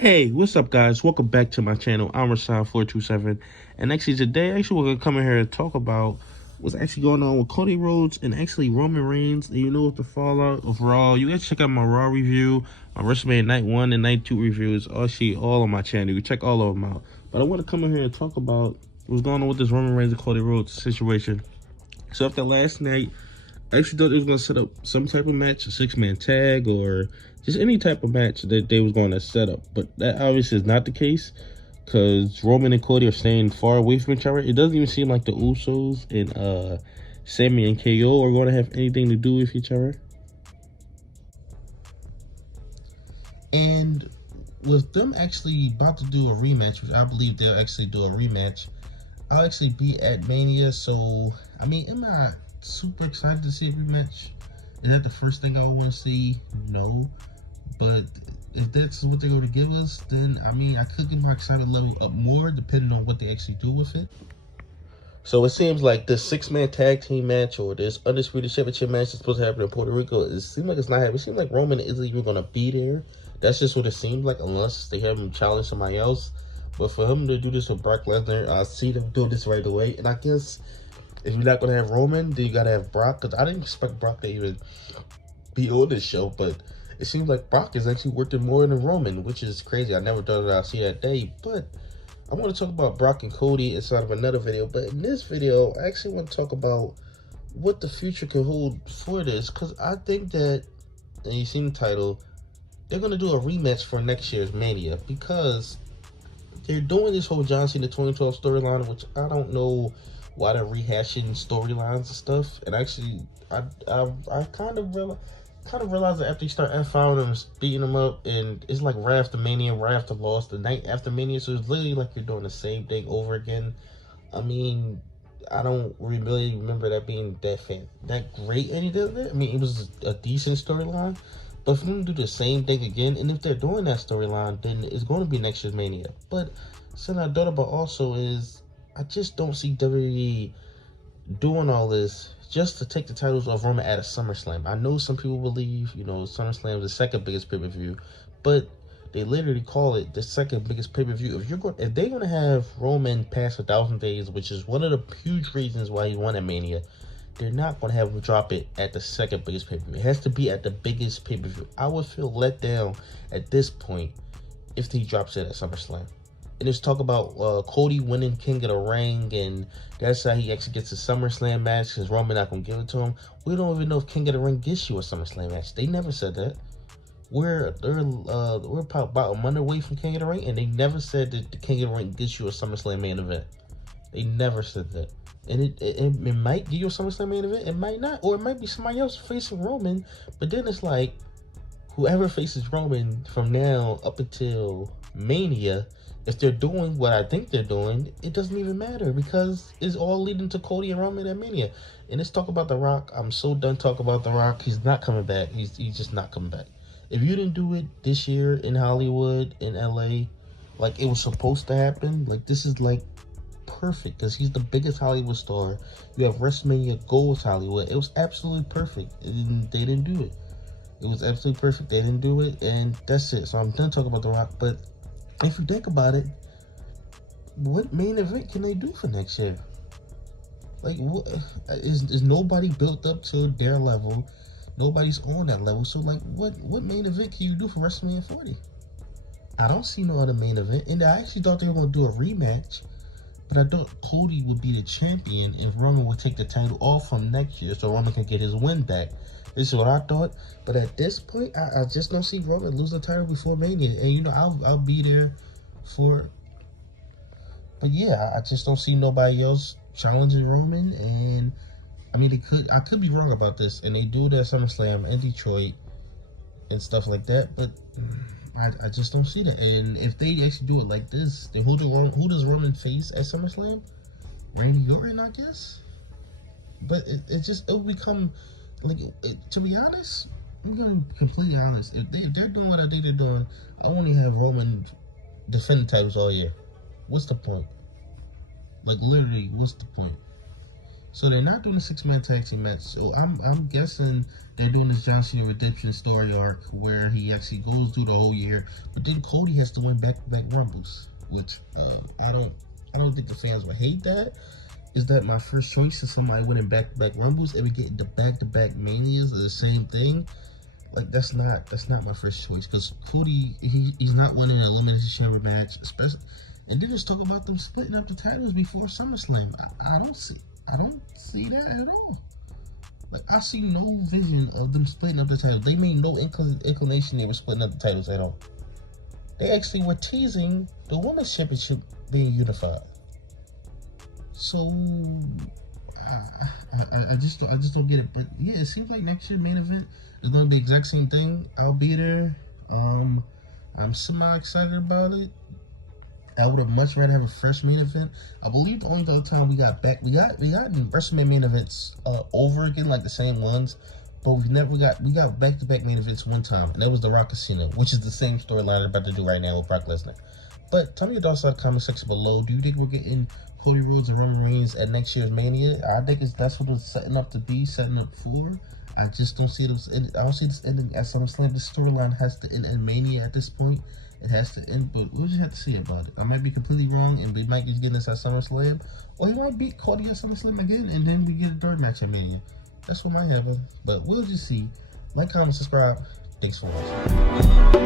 Hey, what's up, guys? Welcome back to my channel. I'm Rasan427, and actually today, we're gonna come in here and talk about what's actually going on with Cody Rhodes and actually Roman Reigns. And you know what the fallout of Raw. You guys check out my Raw review, my WrestleMania Night 1 and Night 2 reviews. All on my channel. You check all of them out. But I want to come in here and talk about what's going on with this Roman Reigns and Cody Rhodes situation. So after last night, I actually thought they was going to set up some type of match, a six-man tag, or just any type of match that they was going to set up. But that obviously is not the case, because Roman and Cody are staying far away from each other. It doesn't even seem like the Usos and Sammy and KO are going to have anything to do with each other. And with them actually about to do a rematch, which I believe they'll actually do a rematch, I'll actually be at Mania. So, I mean, am I super excited to see a rematch? Is that the first thing I want to see? No. But if that's what they're going to give us, then, I mean, I could get my excitement level up more depending on what they actually do with it. So it seems like this six-man tag team match or this Undisputed Championship match that's supposed to happen in Puerto Rico, it seems like it's not happening. It seems like Roman isn't even going to be there. That's just what it seems like, unless they have him challenge somebody else. But for him to do this with Brock Lesnar, I see them doing this right away. And I guess if you're not going to have Roman, then you got to have Brock. Because I didn't expect Brock to even be on this show. But it seems like Brock is actually working more than Roman, which is crazy. I never thought that I'd see that day. But I want to talk about Brock and Cody inside of another video. But in this video, I actually want to talk about what the future can hold for this. Because I think that, and you've seen the title, they're going to do a rematch for next year's Mania. Because they're doing this whole John Cena 2012 storyline, which I don't know why they're rehashing storylines and stuff. And actually, I kind of realized that after you start F-fouling them, beating them up, and it's like right after Mania, right after Loss, the night after Mania, so it's literally like you're doing the same thing over again. I mean, I don't really remember that being that great any of it. I mean, it was a decent storyline, but for them to do the same thing again, and if they're doing that storyline, then it's going to be next year's Mania. But something I thought about also is I just don't see WWE doing all this just to take the titles off Roman at a SummerSlam. I know some people believe, SummerSlam is the second biggest pay-per-view, but they literally call it the second biggest pay-per-view. If they're gonna have Roman pass 1,000 days, which is one of the huge reasons why he won at Mania, they're not gonna have him drop it at the second biggest pay-per-view. It has to be at the biggest pay-per-view. I would feel let down at this point if he drops it at SummerSlam. And there's talk about Cody winning King of the Ring, and that's how he actually gets a SummerSlam match because Roman not going to give it to him. We don't even know if King of the Ring gets you a SummerSlam match. They never said that. We're about a month away from King of the Ring, and they never said that the King of the Ring gets you a SummerSlam main event. They never said that. And it might give you a SummerSlam main event. It might not. Or it might be somebody else facing Roman. But then it's like, whoever faces Roman from now up until Mania, if they're doing what I think they're doing, it doesn't even matter because it's all leading to Cody and Roman at Mania. And let's talk about The Rock. I'm so done talking about The Rock. He's not coming back. He's just not coming back. If you didn't do it this year in Hollywood, in LA, like it was supposed to happen, like this is like perfect because he's the biggest Hollywood star. You have WrestleMania Gold Hollywood. It was absolutely perfect. And they didn't do it. It was absolutely perfect. They didn't do it, and that's it. So I'm done talking about The Rock. But if you think about it, what main event can they do for next year? Like, what, is nobody built up to their level? Nobody's on that level. So, like, what main event can you do for WrestleMania 40? I don't see no other main event. And I actually thought they were going to do a rematch, but I thought Cody would be the champion and Roman would take the title off from next year so Roman can get his win back. This is what I thought, but at this point, I just don't see Roman lose the title before Mania, and I'll be there for it. But yeah, I just don't see nobody else challenging Roman, and I mean, I could be wrong about this, and they do that SummerSlam in Detroit and stuff like that, but I just don't see that. And if they actually do it like this, then who does Roman face at SummerSlam? Randy Orton, I guess. But it'll become. Like, to be honest, I'm going to be completely honest. If they're doing what I think they're doing, I only have Roman defend the titles all year. What's the point? Like, literally, what's the point? So they're not doing a 6-man tag team match. So I'm guessing they're doing this John Cena redemption story arc where he actually goes through the whole year, but then Cody has to win back-to-back Rumbles, which I don't think the fans would hate that. Is that my first choice? Is somebody winning back-to-back Rumbles and we get the back-to-back Manias are the same thing? Like that's not my first choice, because Cody he's not winning an elimination chamber match, especially. And then just talk about them splitting up the titles before SummerSlam. I don't see that at all. Like I see no vision of them splitting up the titles. They made no inclination they were splitting up the titles at all. They actually were teasing the women's championship being unified. So I just don't get it. But yeah, it seems like next year's main event is going to be the exact same thing. I'll be there. I'm semi excited about it. I would have much rather have a fresh main event. I believe the only other time we got WrestleMania main events over again, like the same ones, but we got back-to-back main events one time, and that was the Rock Casino, which is the same storyline I'm about to do right now with Brock Lesnar. But tell me your thoughts in the comment section below. Do you think we're getting Cody Rhodes and Roman Reigns at next year's Mania? I think that's what it's setting up for. I just don't see this. I don't see this ending at SummerSlam. This storyline has to end in Mania at this point. It has to end, but we'll just have to see about it. I might be completely wrong, and we might be getting this at SummerSlam, or he might beat Cody at SummerSlam again, and then we get a third match at Mania. That's what might happen, but we'll just see. Like, comment, subscribe. Thanks for watching.